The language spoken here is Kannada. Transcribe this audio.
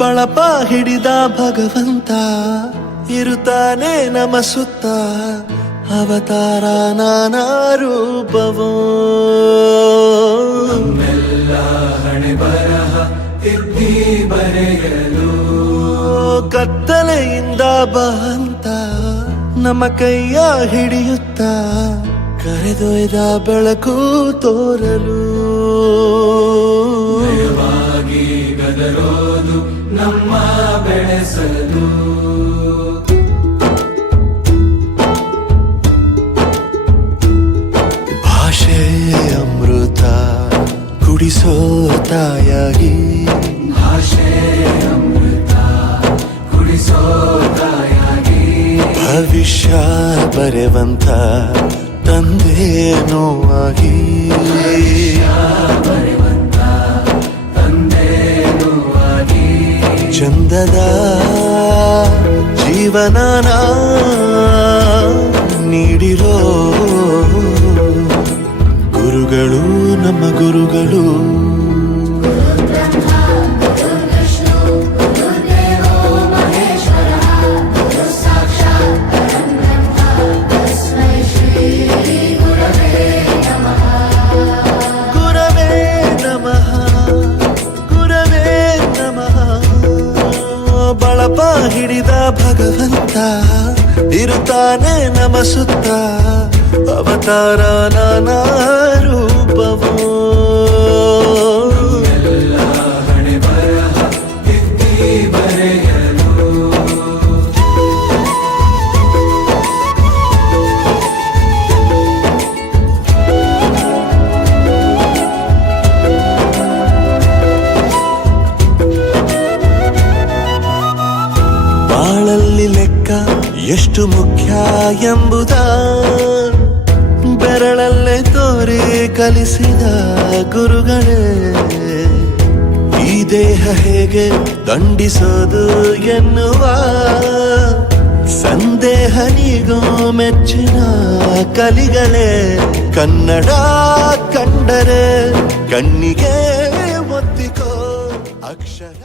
ಬಳಪ ಹಿಡಿದ ಭಗವಂತ ಇರುತ್ತಾನೆ ನಮ ಸುತ್ತ ಅವತಾರ ನಾನಾ ರೂಪವೋ ನಮ್ಮೆಲ್ಲ ಹಣೆ ಬರಹ ತಿದ್ದಿ ಬರೆಯಲು ಕತ್ತಲೆಯಿಂದ ಬಂತ ನಮ್ಮ ಕೈಯ ಹಿಡಿಯುತ್ತ ಕರೆದೊಯ್ದ ಬೆಳಕು ತೋರಲು ಭಯವಾಗಿ ಗದರೋದು ನಮ್ಮ ಬೆಳೆಸಲು ಭಾಷೆ ಅಮೃತ ಕುಡಿಸೋ ತಾಯಾಗಿ ಭಾಷೆ ಅಮೃತ ಕುಡಿಸೋ ತಾಯಾಗಿ ಭವಿಷ್ಯ ಬರೆವಂತ ತಂದೇನೋ ಆಗಿ ಬರೆವಂತ ತಂದೇನೂ ಆಗಿ ಚಂದದ ಜೀವನನ ನೀಡಿರೋ ಗುರುಗಳು ನಮ್ಮ ಗುರುಗಳು ಬಳಪ ಹಿಡಿದ ಭಗವಂತ ಇರುತ್ತಾನೆ ನಮ ಸುತ್ತ ಅವತಾರ ನಾನಾ ರೂಪವೋ ಎಲ್ಲ ಹಣೆ ಬರಹ ತಿದ್ದಿ ಬರೆಯಲು ಬಾಳಲ್ಲಿ ಲೆಕ್ಕ ಎಷ್ಟು ಮುಖ್ಯ ಎಂಬುದ ಬೆರಳಲ್ಲೇ ತೋರಿ ಕಲಿಸಿದ ಗುರುಗಳೇ ಈ ದೇಹ ಹೇಗೆ ದಂಡಿಸೋದು ಎನ್ನುವ ಸಂದೇಹ ನೀಗೋ ಮೆಚ್ಚಿನ ಕಲಿಗಳೇ ಕನ್ನಡ ಕಂಡರೆ ಕಣ್ಣಿಗೆ ಒತ್ತಿಕೋ ಅಕ್ಷರ